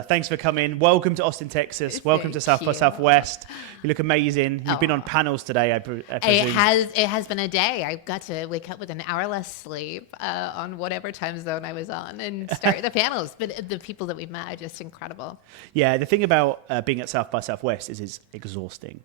Nicola, thanks for coming. Welcome to Austin, Texas. Welcome to South by Southwest. You look amazing. You've been on panels today, I presume. It has been a day. I got to wake up with an hour less sleep on whatever time zone I was on and start the panels. But the people that we met are just incredible. Yeah, the thing about being at South by Southwest is it's exhausting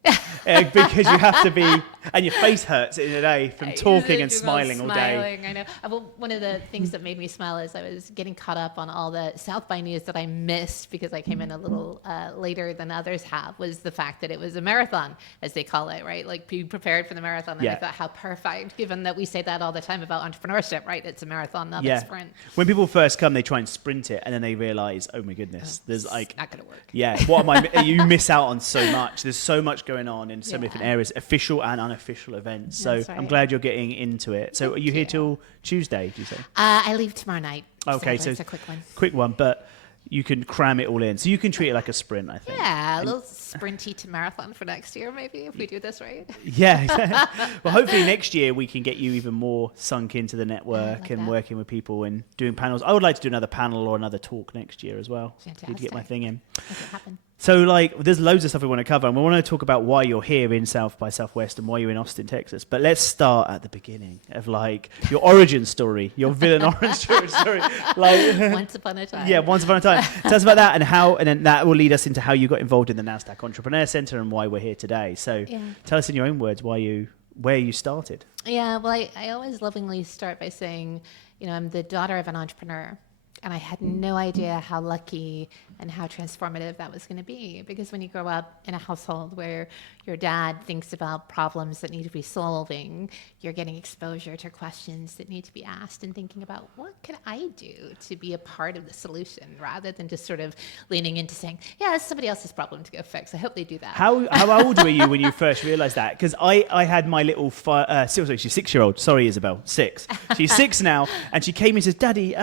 because you have to be, and your face hurts in a day from talking and smiling all day. I know. Well, one of the things that made me smile is I was getting caught up on all the South by news that I missed because I came in a little later than others have, was the fact that it was a marathon, as they call it, right? Like, be prepared for the marathon. And I thought, how perfect, given that we say that all the time about entrepreneurship, right? It's a marathon, not a sprint. When people first come, they try and sprint it, and then they realize, oh my goodness, there's like... not going to work. Yeah, what am I... You miss out on so much. There's so much going on in so many different areas, official and unofficial events. So I'm glad you're getting into it. So are you here till Tuesday, do you say? I leave tomorrow night. Okay, so it's a quick one. Quick one, but you can cram it all in. So you can treat it like a sprint, I think. Yeah, a little sprinty to marathon for next year, maybe, if we do this right. Yeah. Well, hopefully next year we can get you even more sunk into the network and working with people and doing panels. I would like to do another panel or another talk next year as well. Fantastic. Need to get my thing in. Make it happen. So, like, there's loads of stuff we want to cover, and we want to talk about why you're here in South by Southwest and why you're in Austin, Texas. But let's start at the beginning of, like, your origin story, your villain origin story. Like, once upon a time. Yeah, once upon a time. Tell us about that and then that will lead us into how you got involved in the Nasdaq Entrepreneur Center and why we're here today. So, tell us in your own words where you started. Yeah, well, I always lovingly start by saying, I'm the daughter of an entrepreneur. And I had no idea how lucky and how transformative that was going to be. Because when you grow up in a household where your dad thinks about problems that need to be solving, you're getting exposure to questions that need to be asked and thinking about, what can I do to be a part of the solution, rather than just sort of leaning into saying, yeah, it's somebody else's problem to go fix. I hope they do that. How old were you when you first realized that? Because I had my little, she's 6-year-old. Sorry, Isabel, 6. She's 6 now. And she came and says, Daddy,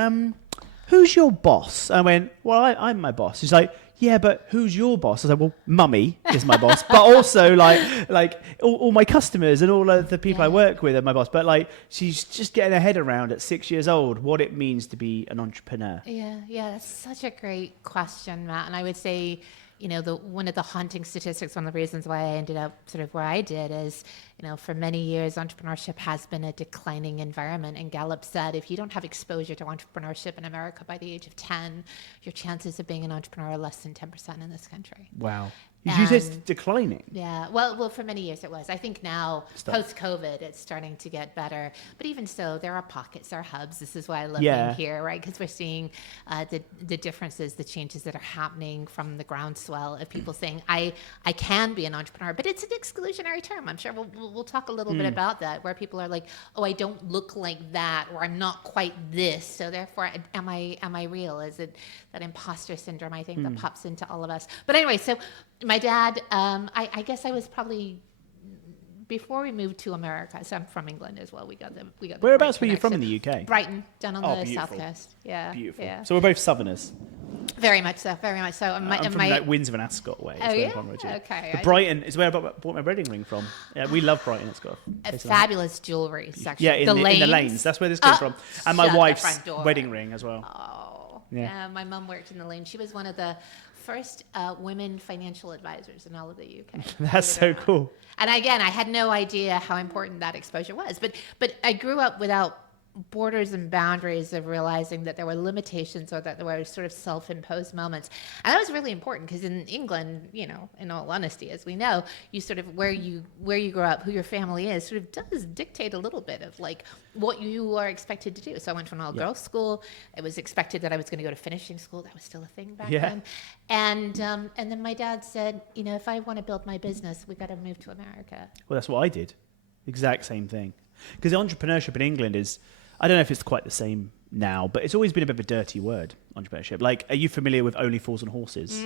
who's your boss? I went, well, I'm my boss. She's like, yeah, but who's your boss? I said, well, Mummy is my boss, but also like all my customers and all of the people I work with are my boss. But like, she's just getting her head around at 6 years old what it means to be an entrepreneur. Yeah, that's such a great question, Matt. And I would say, one of the haunting statistics, one of the reasons why I ended up sort of where I did is, for many years, entrepreneurship has been a declining environment. And Gallup said, if you don't have exposure to entrepreneurship in America by the age of 10, your chances of being an entrepreneur are less than 10% in this country. Wow. You said it's declining. Yeah, well, for many years it was. I think now, post-COVID, it's starting to get better. But even so, there are pockets, there are hubs. This is why I love being here, right? Because we're seeing the differences, the changes that are happening from the groundswell of people saying, I can be an entrepreneur. But it's an exclusionary term. I'm sure we'll talk a little bit about that, where people are like, oh, I don't look like that, or I'm not quite this. So therefore, am I real? Is it that imposter syndrome, I think, that pops into all of us? But anyway, so my dad, I guess I was probably, before we moved to America, so I'm from England as well. We got the Whereabouts were you from in the UK? Brighton, down on the beautiful. south coast. Yeah. Beautiful. Yeah. So we're both Southerners. Very much so, very much so. I'm from like Windsor and Ascot way. Oh, yeah? Okay. But Brighton is where I bought my wedding ring from. Yeah, we love Brighton. It's got a fabulous jewelry section. Yeah, in the lanes. That's where this came from. And my wife's wedding ring as well. Oh, yeah. My mum worked in the lane. She was one of the first women financial advisors in all of the UK. That's so cool. And again, I had no idea how important that exposure was. But I grew up without borders and boundaries of realizing that there were limitations or that there were sort of self-imposed moments. And that was really important because in England, in all honesty, as we know, you sort of where you grow up, who your family is, sort of does dictate a little bit of like what you are expected to do. So I went to an all-girls school. It was expected that I was going to go to finishing school. That was still a thing back then. And then my dad said, if I want to build my business, we got to move to America. Well, that's what I did. Exact same thing. Because entrepreneurship in England is, I don't know if it's quite the same now, but it's always been a bit of a dirty word, entrepreneurship. Like, are you familiar with Only Fools and Horses?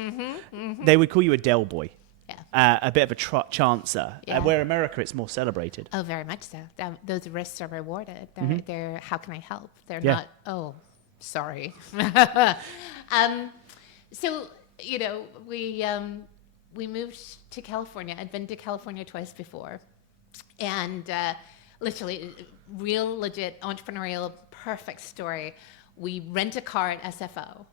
They would call you a Del Boy. Yeah. A bit of a chancer. Yeah. Where America, it's more celebrated. Oh, very much so. Those risks are rewarded. They're how can I help? They're not, oh, sorry. So, we moved to California. I'd been to California twice before. And literally, real, legit, entrepreneurial, perfect story. We rent a car at SFO.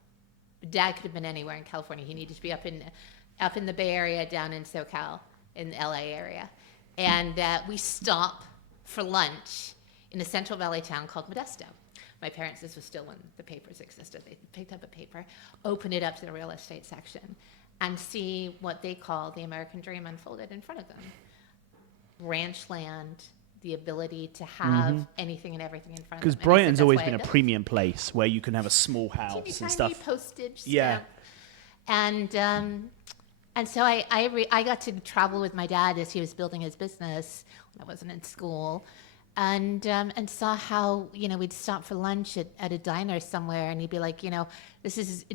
Dad could have been anywhere in California. He needed to be up in the Bay Area, down in SoCal, in the LA area. And we stop for lunch in a Central Valley town called Modesto. My parents, this was still when the papers existed, they picked up a paper, opened it up to the real estate section, and see what they call the American dream unfolded in front of them. Ranch land, the ability to have anything and everything in front of them. Because Brighton's always been a premium place where you can have a small house and stuff. Postage stamp. Yeah. And so I got to travel with my dad as he was building his business when I wasn't in school, and saw how, we'd stop for lunch at a diner somewhere, and he'd be like, do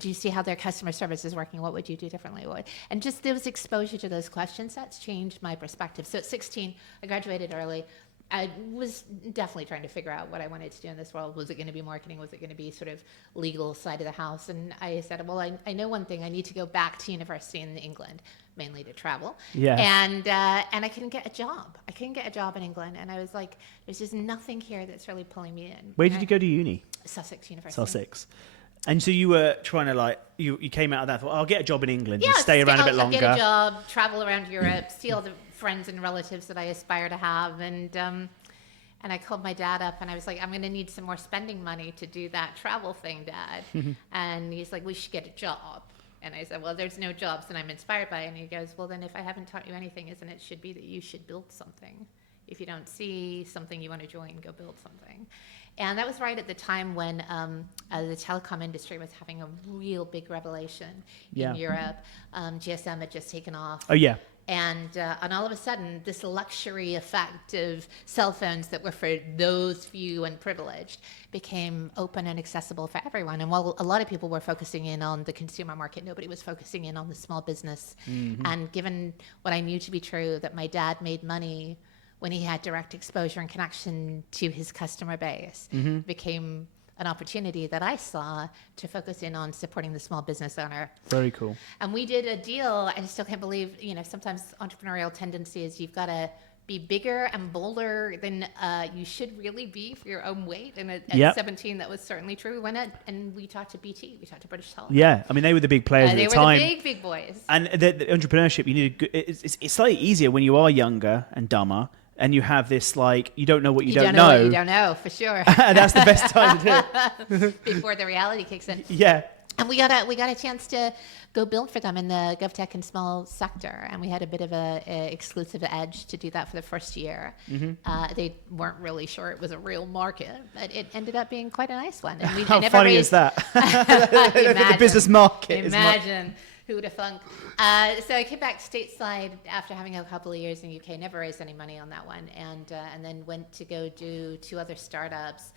you see how their customer service is working? What would you do differently? And just there was exposure to those questions. That's changed my perspective. So at 16, I graduated early. I was definitely trying to figure out what I wanted to do in this world. Was it going to be marketing? Was it going to be sort of legal side of the house? And I said, well, I know one thing. I need to go back to university in England, mainly to travel. Yeah. And I couldn't get a job. I couldn't get a job in England. And I was like, there's just nothing here that's really pulling me in. Where did you go to uni? Sussex University. Sussex. And so you were trying to you came out of that, thought, I'll get a job in England and Yeah, stay around a bit longer. Get a job, travel around Europe, see all the friends and relatives that I aspire to have. And I called my dad up and I was like, I'm going to need some more spending money to do that travel thing, Dad. And he's like, we should get a job. And I said, well, there's no jobs that I'm inspired by. And he goes, well, then if I haven't taught you anything, isn't it should be that you should build something. If you don't see something you want to join, go build something. And that was right at the time when the telecom industry was having a real big revelation in Europe. GSM had just taken off. Oh, yeah. And all of a sudden, this luxury effect of cell phones that were for those few and privileged became open and accessible for everyone. And while a lot of people were focusing in on the consumer market, nobody was focusing in on the small business. And given what I knew to be true, that my dad made money when he had direct exposure and connection to his customer base, became an opportunity that I saw to focus in on supporting the small business owner. Very cool. And we did a deal. I still can't believe, sometimes entrepreneurial tendency is you've got to be bigger and bolder than you should really be for your own weight. And at 17, that was certainly true. We went out and we talked to BT, we talked to British Telecom. Yeah, I mean, they were the big players at the time. They were the big boys. And the entrepreneurship, you need it's slightly easier when you are younger and dumber. And you have this, you don't know what you don't know. What you don't know, for sure. That's the best time to do it. Before the reality kicks in. Yeah. And we got a chance to go build for them in the GovTech and small sector. And we had a bit of a exclusive edge to do that for the first year. They weren't really sure it was a real market, but it ended up being quite a nice one. And How funny is that? The business market. Imagine. Who would have thunk? So I came back stateside after having a couple of years in the UK, never raised any money on that one, and then went to go do 2 other startups.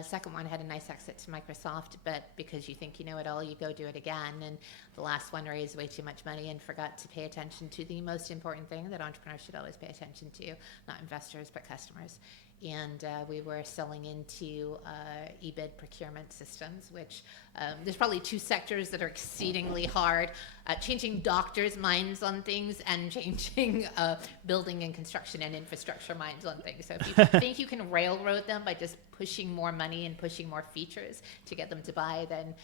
Second one had a nice exit to Microsoft, but because you think you know it all, you go do it again. And the last one raised way too much money and forgot to pay attention to the most important thing that entrepreneurs should always pay attention to, not investors, but customers. And we were selling into eBid procurement systems, which there's probably 2 sectors that are exceedingly hard, changing doctors' minds on things and changing building and construction and infrastructure minds on things. So if you think you can railroad them by just pushing more money and pushing more features to get them to buy, then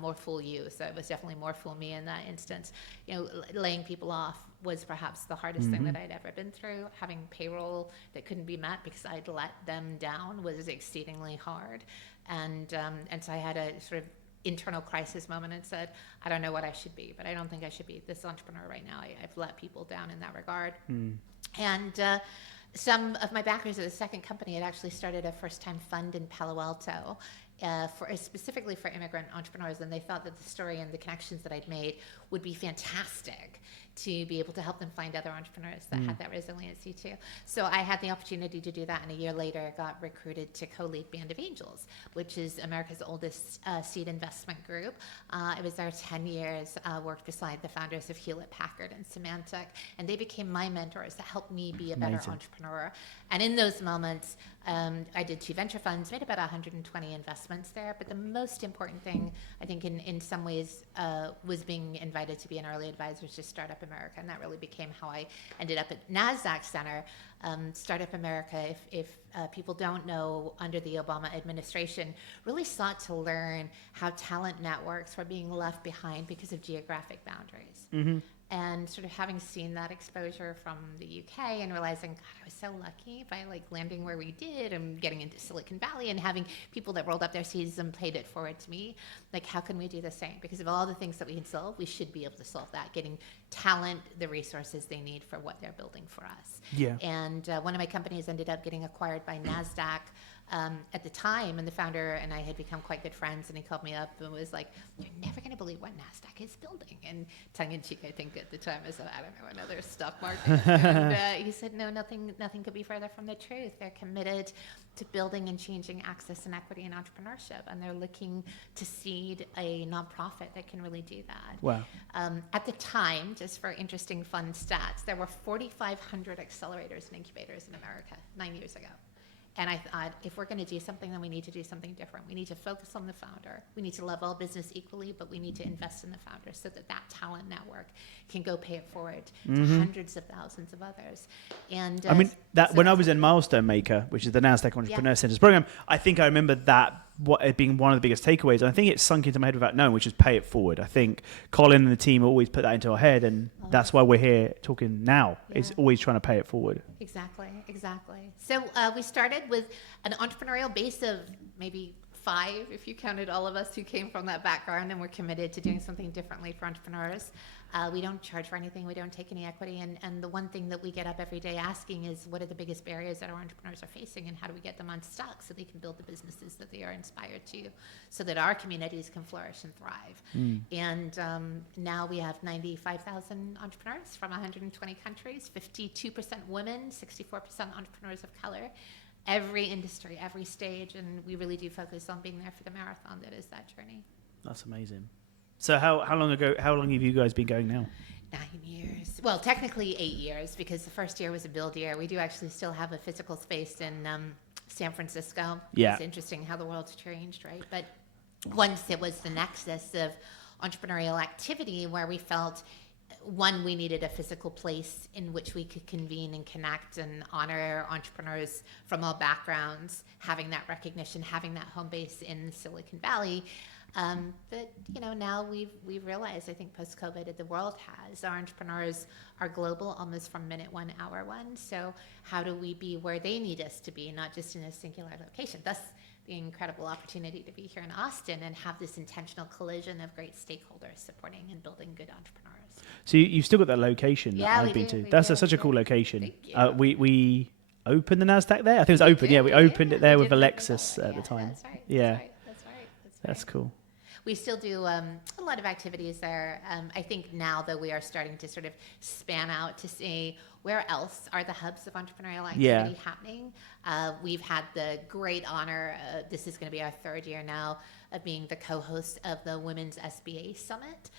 more fool you. So it was definitely more fool me in that instance. Laying people off was perhaps the hardest thing that I'd ever been through. Having payroll that couldn't be met because I'd let them down was exceedingly hard. And so I had a sort of internal crisis moment and said, I don't know what I should be, but I don't think I should be this entrepreneur right now. I've let people down in that regard. And some of my backers at the second company had actually started a first-time fund in Palo Alto specifically for immigrant entrepreneurs, and they thought that the story and the connections that I'd made would be fantastic to be able to help them find other entrepreneurs that had that resiliency too. So I had the opportunity to do that, and a year later got recruited to co-lead Band of Angels, which is America's oldest seed investment group. I was there 10 years, worked beside the founders of Hewlett-Packard and Symantec, and they became my mentors to help me be a better entrepreneur. And in those moments, I did 2 venture funds, made about 120 investments there, but the most important thing, I think, in some ways, was being invited invited to be an early advisor to Startup America, and that really became how I ended up at Nasdaq Center. Startup America, if people don't know, under the Obama administration, really sought to learn how talent networks were being left behind because of geographic boundaries. Mm-hmm. And sort of having seen that exposure from the UK and realizing, God, I was so lucky by like landing where we did and getting into Silicon Valley and having people that rolled up their sleeves and paid it forward to me. Like, how can we do the same? Because of all the things that we can solve, we should be able to solve that, getting talent the resources they need for what they're building for us. Yeah. And one of my companies ended up getting acquired by Nasdaq at the time, and the founder and I had become quite good friends, and he called me up and was like, "You're never going to believe what Nasdaq is building." And tongue-in-cheek, I think at the time, I said, "I don't know, another stock market." And he said, "No, nothing could be further from the truth. They're committed to building and changing access and equity in entrepreneurship, and they're looking to seed a nonprofit that can really do that." Wow. At the time, just for interesting, fun stats, there were 4,500 accelerators and incubators in America 9 years ago. And I thought, if we're going to do something, then we need to do something different. We need to focus on the founder. We need to love all business equally, but we need to invest in the founder so that that talent network can go pay it forward to hundreds of thousands of others. And I mean, that so when I was in Milestone Maker, which is the Nasdaq Entrepreneur Centers program, I think I remember that it being one of the biggest takeaways. And I think it sunk into my head without knowing, which is pay it forward. I think Colin and the team always put that into our head, and that's why we're here talking now. Yeah. It's always trying to pay it forward. Exactly. So we started with an entrepreneurial base of maybe 5, if you counted all of us who came from that background, and we're committed to doing something differently for entrepreneurs. We don't charge for anything. We don't take any equity. And the one thing that we get up every day asking is, what are the biggest barriers that our entrepreneurs are facing, and how do we get them unstuck so they can build the businesses that they are inspired to, so that our communities can flourish and thrive. And now we have 95,000 entrepreneurs from 120 countries, 52% women, 64% entrepreneurs of color. Every industry, every stage, and we really do focus on being there for the marathon that is that journey. That's amazing. So how long have you guys been going now? 9 years. Well, technically 8 years, because the first year was a build year. We do actually still have a physical space in San Francisco. Yeah. It's interesting how the world's changed, right? But once it was the nexus of entrepreneurial activity where we felt, one, we needed a physical place in which we could convene and connect and honor entrepreneurs from all backgrounds, having that recognition, having that home base in Silicon Valley. But now we've realized, I think post-COVID, the world has, our entrepreneurs are global almost from minute one, hour one. So how do we be where they need us to be, not just in a singular location? Thus the incredible opportunity to be here in Austin and have this intentional collision of great stakeholders supporting and building good entrepreneurs. So you've still got that location that I've been to. That's such a cool location. Thank you. We opened the Nasdaq there. I think it was open. Yeah, we opened it there with Alexis at the time. That's right. Yeah, That's right. that's cool. We still do a lot of activities there. I think now that we are starting to sort of span out to see where else are the hubs of entrepreneurial activity happening. We've had the great honor, this is going to be our 3rd year now, of being the co-host of the Women's SBA Summit,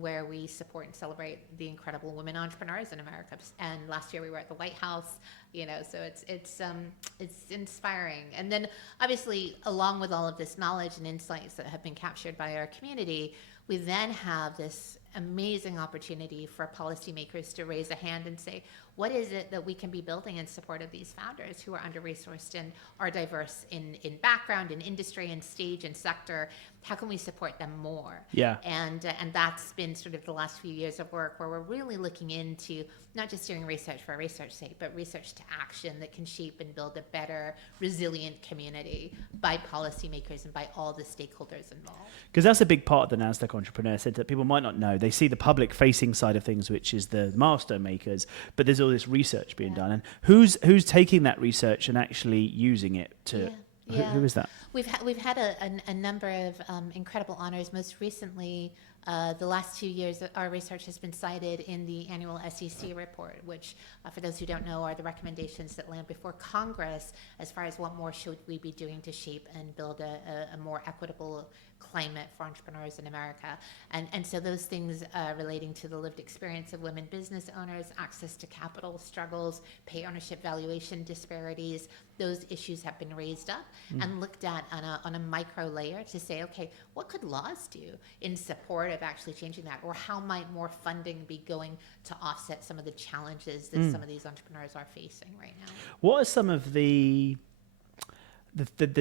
where we support and celebrate the incredible women entrepreneurs in America. And last year we were at the White House, so it's inspiring. And then obviously, along with all of this knowledge and insights that have been captured by our community, we then have this amazing opportunity for policymakers to raise a hand and say, what is it that we can be building in support of these founders who are under-resourced and are diverse in background, in industry, in stage, and sector? How can we support them more? Yeah. And that's been sort of the last few years of work where we're really looking into not just doing research for research's sake, but research to action that can shape and build a better, resilient community by policymakers and by all the stakeholders involved. Because that's a big part of the Nasdaq Entrepreneur Center that people might not know. They see the public-facing side of things, which is the milestone makers, but there's all this research being done. And who's taking that research and actually using it to... Who is that? We've had a number of incredible honors. Most recently, the last 2 years, our research has been cited in the annual SEC report, which, for those who don't know, are the recommendations that land before Congress as far as what more should we be doing to shape and build a more equitable climate for entrepreneurs in America. And so those things relating to the lived experience of women business owners, access to capital struggles, pay ownership valuation disparities, those issues have been raised up and looked at on a micro layer to say, okay, what could laws do in support of actually changing that? Or how might more funding be going to offset some of the challenges that some of these entrepreneurs are facing right now? What are some of the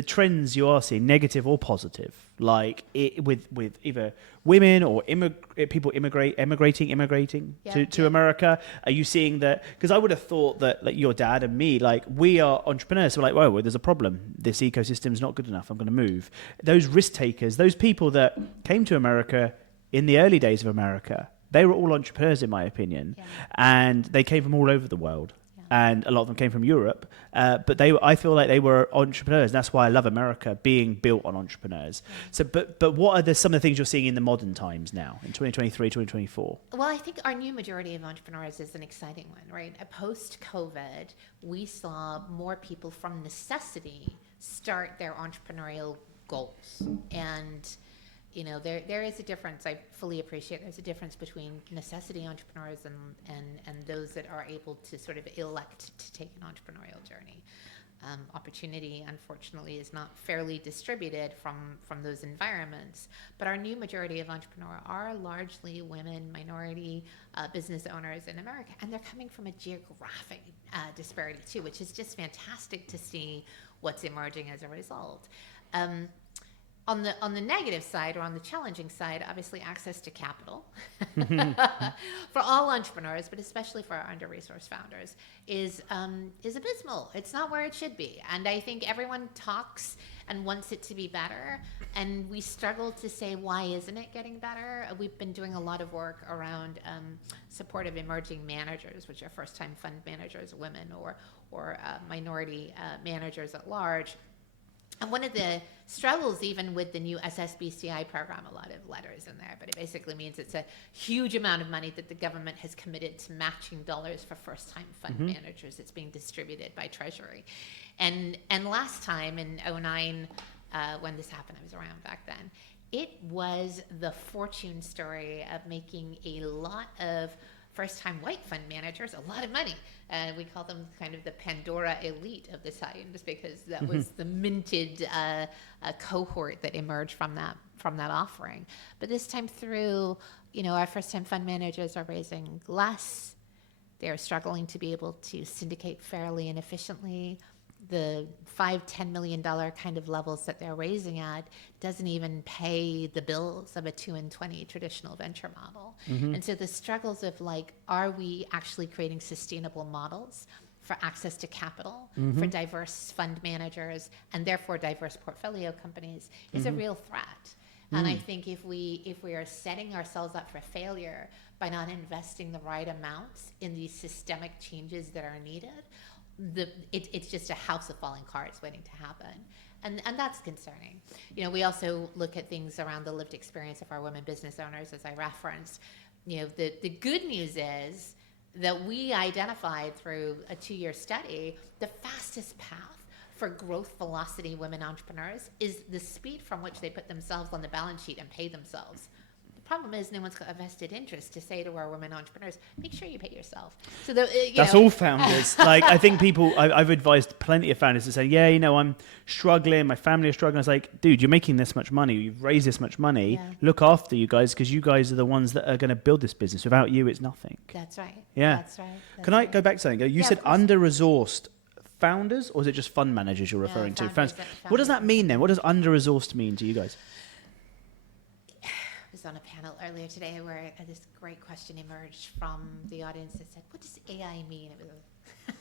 trends you are seeing, negative or positive, like with either women or people immigrating to America? Are you seeing that? Because I would have thought that, like, your dad and me, like, we are entrepreneurs, so we're like, whoa, there's a problem. This ecosystem's not good enough. I'm going to move. Those risk takers, those people that came to America in the early days of America, they were all entrepreneurs, in my opinion, and they came from all over the world. And a lot of them came from Europe, but I feel like they were entrepreneurs. And that's why I love America being built on entrepreneurs. So, but what are some of the things you're seeing in the modern times now, in 2023, 2024? Well, I think our new majority of entrepreneurs is an exciting one, right? Post-COVID, we saw more people from necessity start their entrepreneurial goals. And you know, there is a difference. I fully appreciate there's a difference between necessity entrepreneurs and those that are able to sort of elect to take an entrepreneurial journey. Opportunity, unfortunately, is not fairly distributed from those environments. But our new majority of entrepreneurs are largely women, minority business owners in America, and they're coming from a geographic disparity too, which is just fantastic to see what's emerging as a result. On the negative side, or on the challenging side, obviously access to capital for all entrepreneurs, but especially for our under-resourced founders, is abysmal. It's not where it should be. And I think everyone talks and wants it to be better, and we struggle to say, why isn't it getting better? We've been doing a lot of work around support of emerging managers, which are first-time fund managers, women, or minority managers at large. And one of the struggles, even with the new SSBCI program, a lot of letters in there, but it basically means it's a huge amount of money that the government has committed to matching dollars for first-time fund managers. It's being distributed by Treasury. And last time in 2009, when this happened, I was around back then, it was the fortune story of making a lot of first-time white fund managers a lot of money. We call them kind of the Pandora elite of the science, because that was the minted cohort that emerged from that offering. But this time through, you know, our first-time fund managers are raising less. They're struggling to be able to syndicate fairly and efficiently. The $5-10 million kind of levels that they're raising at doesn't even pay the bills of a 2 and 20 traditional venture model. And so the struggles of, like, are we actually creating sustainable models for access to capital for diverse fund managers and therefore diverse portfolio companies is a real threat. And I think if we are setting ourselves up for failure by not investing the right amounts in these systemic changes that are needed, it's just a house of falling cards waiting to happen. And that's concerning. You know, we also look at things around the lived experience of our women business owners, as I referenced. You know, the good news is that we identified through a 2-year study the fastest path for growth velocity women entrepreneurs is the speed from which they put themselves on the balance sheet and pay themselves. Problem is, no one's got a vested interest to say to our women entrepreneurs, make sure you pay yourself. So that's all founders. Like, I think I've advised plenty of founders to say, yeah, you know, I'm struggling, my family is struggling. I was like, dude, you're making this much money, you've raised this much money, look after you guys, because you guys are the ones that are going to build this business. Without you, it's nothing. That's right. Yeah. That's right. Can I go back to something? You said under-resourced founders, or is it just fund managers you're referring to? Founders. What does that mean then? What does under-resourced mean to you guys? I was on a panel earlier today where this great question emerged from the audience that said, what does AI mean?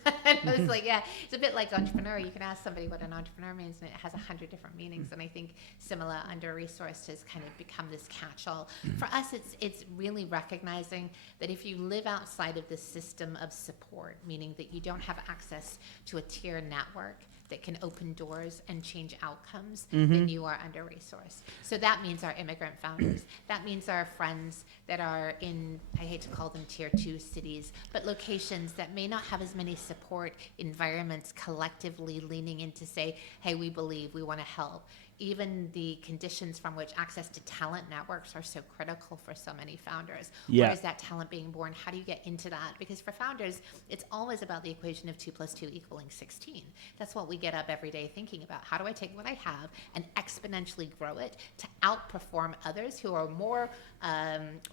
And I was like, yeah, it's a bit like entrepreneur. You can ask somebody what an entrepreneur means, and it has 100 different meanings. And I think similar under-resourced has kind of become this catch-all. For us, it's really recognizing that if you live outside of the system of support, meaning that you don't have access to a tier network that can open doors and change outcomes, then you are under-resourced. So that means our immigrant founders. That means our friends that are in, I hate to call them tier 2 cities, but locations that may not have as many support environments collectively leaning in to say, hey, we believe, we want to help. even the conditions from which access to talent networks are so critical for so many founders. Yeah. Where is that talent being born? How do you get into that? Because for founders, it's always about the equation of 2 + 2 = 16. That's what we get up every day thinking about. How do I take what I have and exponentially grow it to outperform others who are more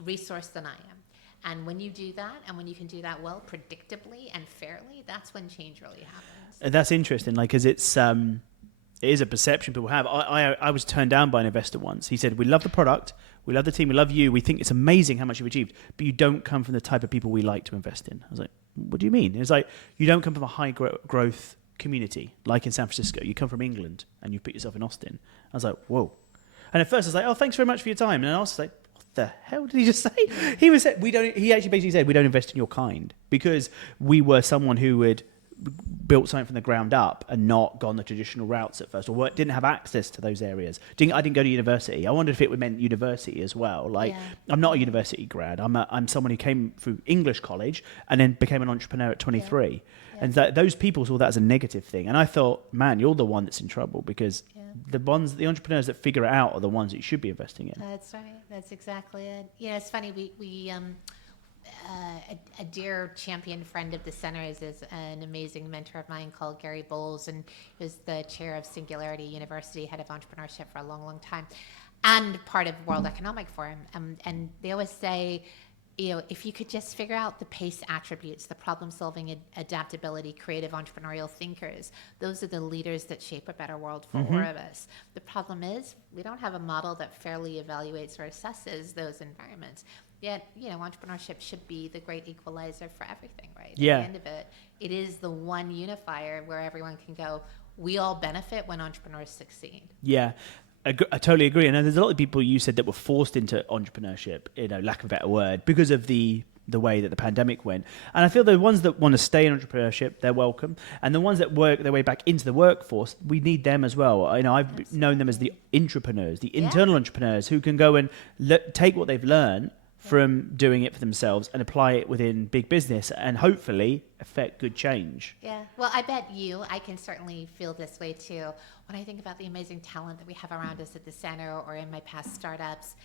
resourced than I am? And when you do that, and when you can do that well, predictably and fairly, that's when change really happens. And that's interesting, like, because it is a perception people have. I was turned down by an investor once. He said, "We love the product, we love the team, we love you. We think it's amazing how much you've achieved, but you don't come from the type of people we like to invest in." I was like, "What do you mean?" It's like, you don't come from a high growth community like in San Francisco. You come from England and you put yourself in Austin. I was like, whoa. And at first I was like, "Oh, thanks very much for your time." And I was like, the hell did he just say? He actually basically said, "We don't invest in your kind," because we were someone who had built something from the ground up and not gone the traditional routes at first, or didn't have access to those areas. I didn't go to university. I wondered if it meant university as well. Like, I'm not a university grad. I'm someone who came through English college and then became an entrepreneur at 23. Yeah. And those people saw that as a negative thing. And I thought, man, you're the one that's in trouble, because the entrepreneurs that figure it out are the ones that you should be investing in. That's right. That's exactly it. Yeah, it's funny. We a dear champion friend of the centers is an amazing mentor of mine called Gary Bowles, and he was the chair of Singularity University, head of entrepreneurship for a long, long time, and part of World Economic Forum. And they always say, if you could just figure out the PACE attributes, the problem-solving, adaptability, creative, entrepreneurial thinkers, those are the leaders that shape a better world for all of us. The problem is we don't have a model that fairly evaluates or assesses those environments. Yet, entrepreneurship should be the great equalizer for everything, right? Yeah. At the end of it, it is the one unifier where everyone can go, we all benefit when entrepreneurs succeed. Yeah. I totally agree. And there's a lot of people you said that were forced into entrepreneurship, lack of a better word, because of the way that the pandemic went. And I feel the ones that want to stay in entrepreneurship, they're welcome. And the ones that work their way back into the workforce, we need them as well. I've known them as the intrapreneurs, the internal entrepreneurs who can go and take what they've learned from doing it for themselves and apply it within big business and hopefully affect good change. Yeah, well, I bet I can certainly feel this way too. When I think about the amazing talent that we have around us at the center or in my past startups,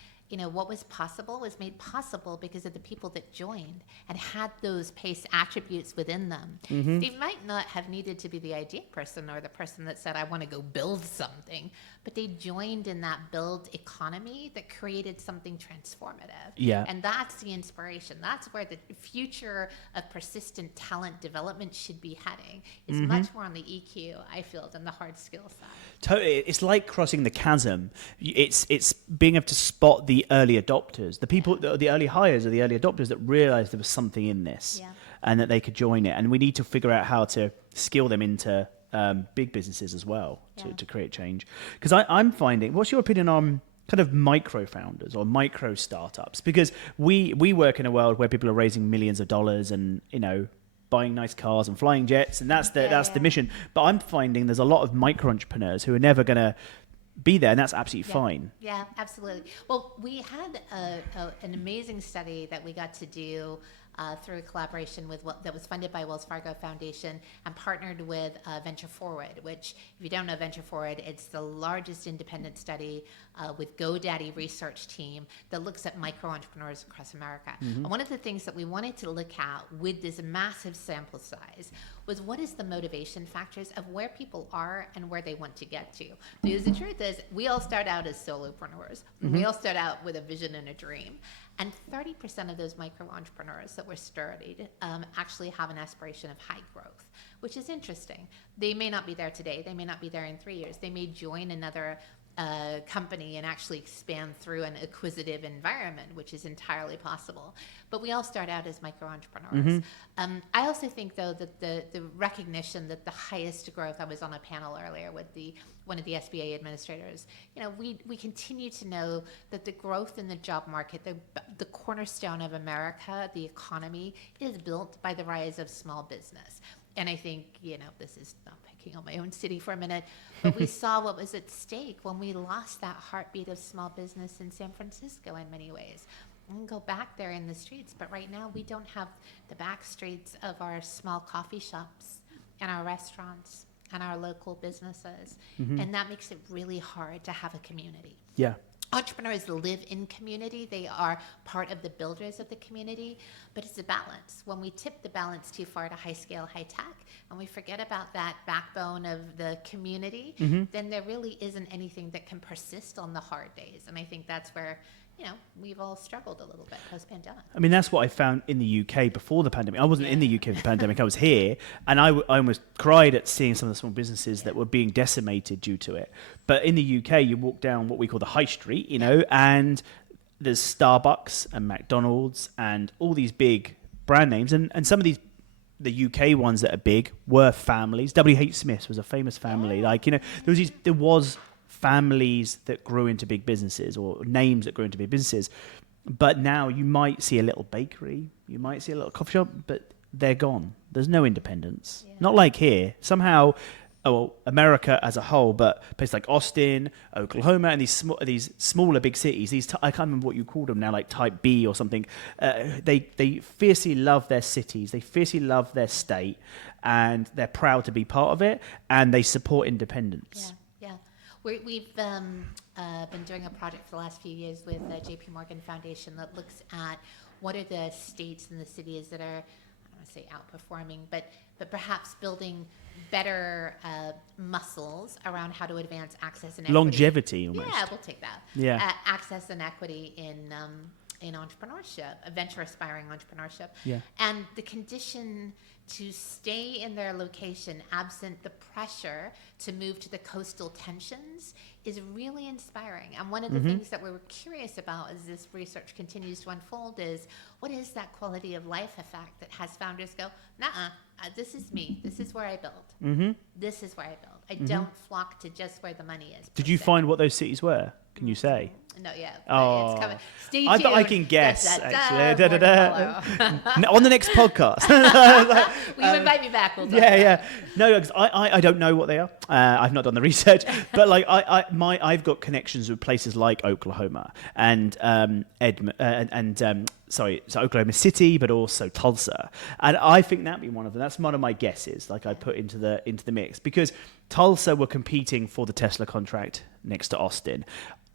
what was possible was made possible because of the people that joined and had those PACE attributes within them. They might not have needed to be the idea person or the person that said, I want to go build something, but they joined in that build economy that created something transformative. Yeah. And that's the inspiration. That's where the future of persistent talent development should be heading. It's much more on the EQ, I feel, than the hard skill side. Totally. It's like crossing the chasm. It's being able to spot the early adopters, the people, the early hires or the early adopters that realized there was something in this and that they could join it. And we need to figure out how to skill them into big businesses as well to create change. Because I'm finding, what's your opinion on kind of micro founders or micro startups? Because we work in a world where people are raising millions of dollars and, buying nice cars and flying jets, and that's the mission. But I'm finding there's a lot of micro entrepreneurs who are never going to be there, and that's absolutely fine. Yeah, absolutely. Well, we had an amazing study that we got to do through a collaboration that was funded by Wells Fargo Foundation and partnered with Venture Forward, which, if you don't know Venture Forward, it's the largest independent study with GoDaddy research team that looks at micro entrepreneurs across America. And one of the things that we wanted to look at with this massive sample size was what is the motivation factors of where people are and where they want to get to. Because the truth is, we all start out as solopreneurs. We all start out with a vision and a dream. And 30% of those micro entrepreneurs that were studied actually have an aspiration of high growth, which is interesting. They may not be there today. They may not be there in 3 years. They may join another company and actually expand through an acquisitive environment, which is entirely possible. But we all start out as micro entrepreneurs. I also think, though, that the recognition that the highest growth, I was on a panel earlier with one of the SBA administrators, we continue to know that the growth in the job market, the cornerstone of America, the economy, is built by the rise of small business. And I think, this is not picking on my own city for a minute, but we saw what was at stake when we lost that heartbeat of small business in San Francisco in many ways. We can go back there in the streets, but right now we don't have the back streets of our small coffee shops and our restaurants and our local businesses. And that makes it really hard to have a community. Yeah. Entrepreneurs live in community. They are part of the builders of the community, but it's a balance. When we tip the balance too far to high scale, high tech, and we forget about that backbone of the community, then there really isn't anything that can persist on the hard days. And I think that's where, you know, we've all struggled a little bit post-pandemic. I mean, that's what I found in the UK before the pandemic. I wasn't in the UK for the pandemic. I was here, and I almost cried at seeing some of the small businesses that were being decimated due to it. But in the UK, you walk down what we call the high street, you know, and there's Starbucks and McDonald's and all these big brand names. And some of these, the UK ones that are big, were families. W.H. Smith's was a famous family. Like, you know, there was families that grew into big businesses, or names that grew into big businesses. But now you might see a little bakery, you might see a little coffee shop, but they're gone. There's no independence. Not like here. Somehow, America as a whole, but places like Austin, Oklahoma, and these smaller big cities, I can't remember what you called them now, like Type B or something. They fiercely love their cities. They fiercely love their state, and they're proud to be part of it, and they support independence. We've been doing a project for the last few years with the JP Morgan Foundation that looks at what are the states and the cities that are, I don't want to say outperforming, but perhaps building better muscles around how to advance access and equity. Longevity, almost. Yeah, we'll take that. Yeah. Access and equity in entrepreneurship, a venture aspiring entrepreneurship. Yeah. And the condition to stay in their location absent the pressure to move to the coastal tensions is really inspiring. And one of the things that we're curious about as this research continues to unfold is, what is that quality of life effect that has founders go, this is me, this is where I build, this is where I build. I don't flock to just where the money is. Did you find what those cities were? Can you say? Not yet. Oh. It's coming. Stay I tuned. bet I can guess, actually. More On the next podcast. Will you invite me back? We'll talk No, because I don't know what they are. I've not done the research, but like I've got connections with places like Oklahoma and Oklahoma City, but also Tulsa, and I think that'd be one of them. That's one of my guesses. Like I put into the mix, because Tulsa were competing for the Tesla contract next to Austin.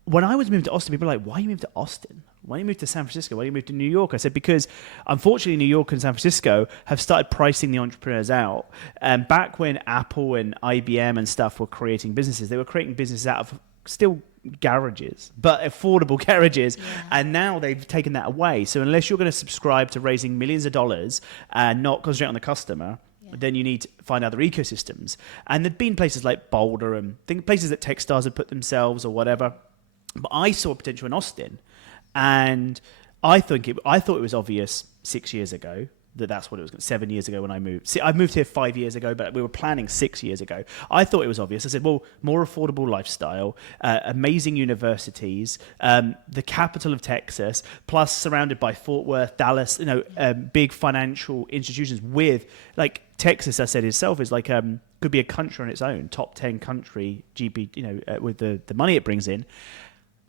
When I was moving to Austin, people were like, why you moved to Austin? Why don't you move to San Francisco? Why don't you move to New York? I said, because unfortunately New York and San Francisco have started pricing the entrepreneurs out. And back when Apple and IBM and stuff were creating businesses, they were creating businesses out of still garages, but affordable garages. And now they've taken that away. So unless you're going to subscribe to raising millions of dollars and not concentrate on the customer, then you need to find other ecosystems. And there'd been places like Boulder and places that Techstars had put themselves or whatever. But I saw potential in Austin, and I thought it was obvious 6 years ago that's what it was. 7 years ago when I moved. See, I moved here 5 years ago, but we were planning 6 years ago. I thought it was obvious. I said, well, more affordable lifestyle, amazing universities, the capital of Texas, plus surrounded by Fort Worth, Dallas, big financial institutions with, like, Texas, I said itself, is like could be a country on its own, top 10 country GP, with the money it brings in.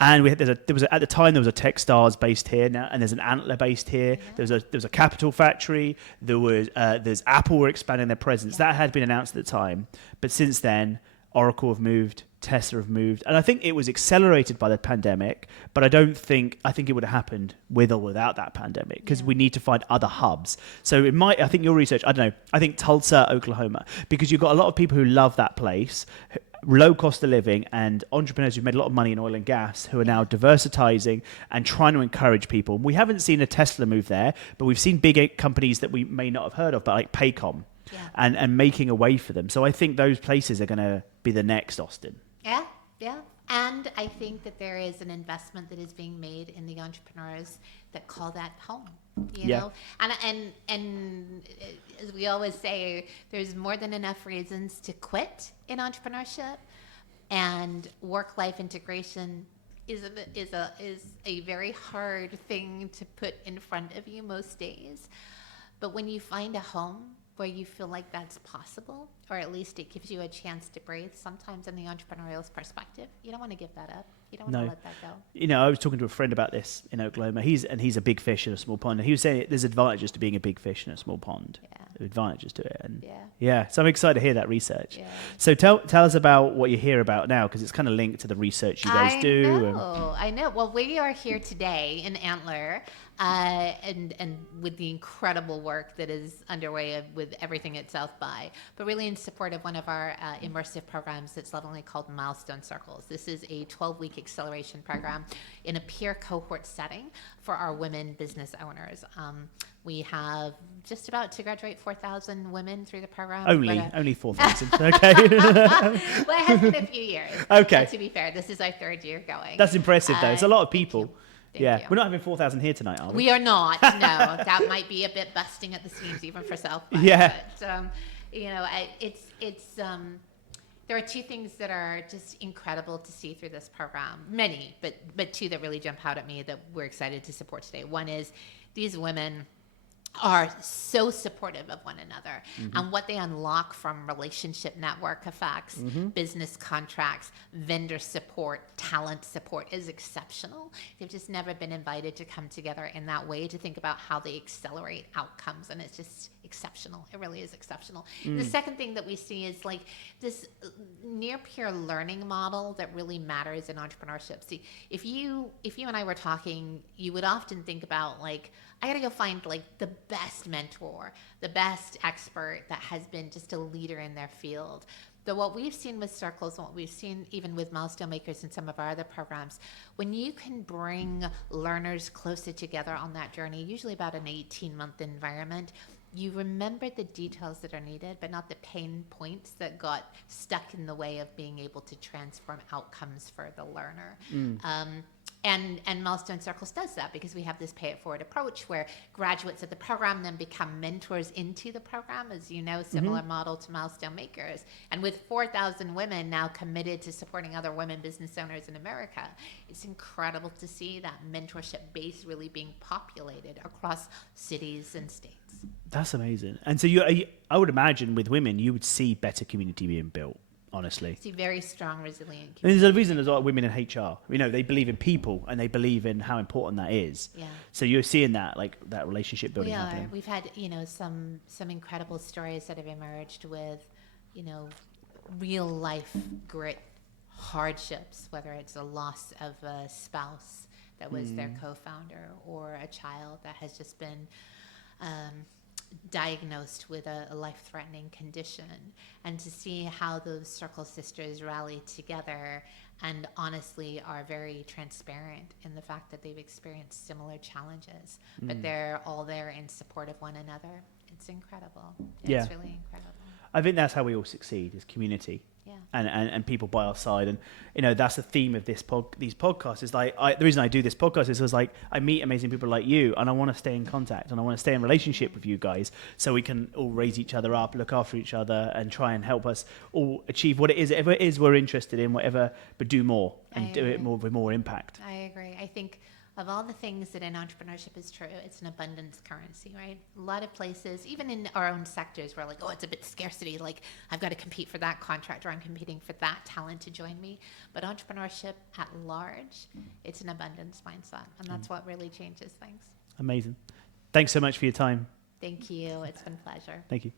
And at the time there was a Techstars based here now, and there's an Antler based here. Yeah. There was a Capital Factory. There's Apple were expanding their presence. That had been announced at the time, but since then Oracle have moved, Tesla have moved, and I think it was accelerated by the pandemic. But I think it would have happened with or without that pandemic, because we need to find other hubs. So I think your research, I don't know. I think Tulsa, Oklahoma, because you've got a lot of people who love that place. Low cost of living, and entrepreneurs who've made a lot of money in oil and gas who are now diversitizing and trying to encourage people. We haven't seen a Tesla move there, but we've seen big companies that we may not have heard of, but like Paycom, and making a way for them. So I think those places are going to be the next Austin. Yeah. And I think that there is an investment that is being made in the entrepreneurs that call that home. You know, and as we always say, there's more than enough reasons to quit in entrepreneurship, and work-life integration is a very hard thing to put in front of you most days. But when you find a home where you feel like that's possible, or at least it gives you a chance to breathe, sometimes in the entrepreneurial perspective, you don't want to give that up. You don't want to let that go. I was talking to a friend about this in Oklahoma. He's a big fish in a small pond, and he was saying there's advantages to being a big fish in a small pond. advantages to it. And yeah, so I'm excited to hear that research. Yeah. So tell us about what you hear about now, because it's kind of linked to the research you guys do. I know. Well, we are here today in Antler, and with the incredible work that is underway with everything at South by, but really in support of one of our immersive programs that's lovingly called Milestone Circles. This is a 12-week acceleration program in a peer cohort setting for our women business owners. We have just about to graduate 4,000 women through the program. Only 4,000. Okay. Well, it has been a few years. Okay. To be fair, this is our third year going. That's impressive, though. It's a lot of people. Thank you. We're not having 4,000 here tonight, are we? We are not. No, that might be a bit busting at the seams, even for South by. Yeah. But, there are two things that are just incredible to see through this program. Many, but two that really jump out at me that we're excited to support today. One is these women are so supportive of one another, and what they unlock from relationship network effects, business contracts, vendor support, talent support is exceptional. They've just never been invited to come together in that way to think about how they accelerate outcomes, and it's just exceptional. It really is exceptional. The second thing that we see is like this near peer learning model that really matters in entrepreneurship. See, if you and I were talking, you would often think about like, I got to go find like the best mentor, the best expert that has been just a leader in their field. But what we've seen with Circles, and what we've seen even with Milestone Makers and some of our other programs, when you can bring learners closer together on that journey, usually about an 18-month environment, you remember the details that are needed, but not the pain points that got stuck in the way of being able to transform outcomes for the learner. And Milestone Circles does that because we have this pay it forward approach where graduates of the program then become mentors into the program, as you know, similar model to Milestone Makers. And with 4,000 women now committed to supporting other women business owners in America, it's incredible to see that mentorship base really being populated across cities and states. That's amazing. And so I would imagine with women, you would see better community being built. Honestly, see very strong, resilient community. And there's a reason there's a lot of women in HR. You know, they believe in people and they believe in how important that is. Yeah. So you're seeing that, like that relationship building happening. We've had, some incredible stories that have emerged with, real life grit hardships, whether it's a loss of a spouse that was their co-founder or a child that has just been diagnosed with a life-threatening condition, and to see how those Circle sisters rally together and honestly are very transparent in the fact that they've experienced similar challenges, but they're all there in support of one another. It's incredible. It's really incredible. I think that's how we all succeed, is community. And people by our side, and that's the theme of these podcasts. Is like the reason I do this podcast is like I meet amazing people like you, and I want to stay in contact and I want to stay in relationship with you guys, so we can all raise each other up, look after each other, and try and help us all achieve what it is, whatever it is we're interested in, whatever, but do more and do it more with more impact. I agree. I think of all the things that in entrepreneurship is true, it's an abundance currency, right? A lot of places, even in our own sectors, we're like, oh, it's a bit scarcity. Like, I've got to compete for that contract, or I'm competing for that talent to join me. But entrepreneurship at large, it's an abundance mindset. And that's what really changes things. Amazing. Thanks so much for your time. Thank you. It's been a pleasure. Thank you.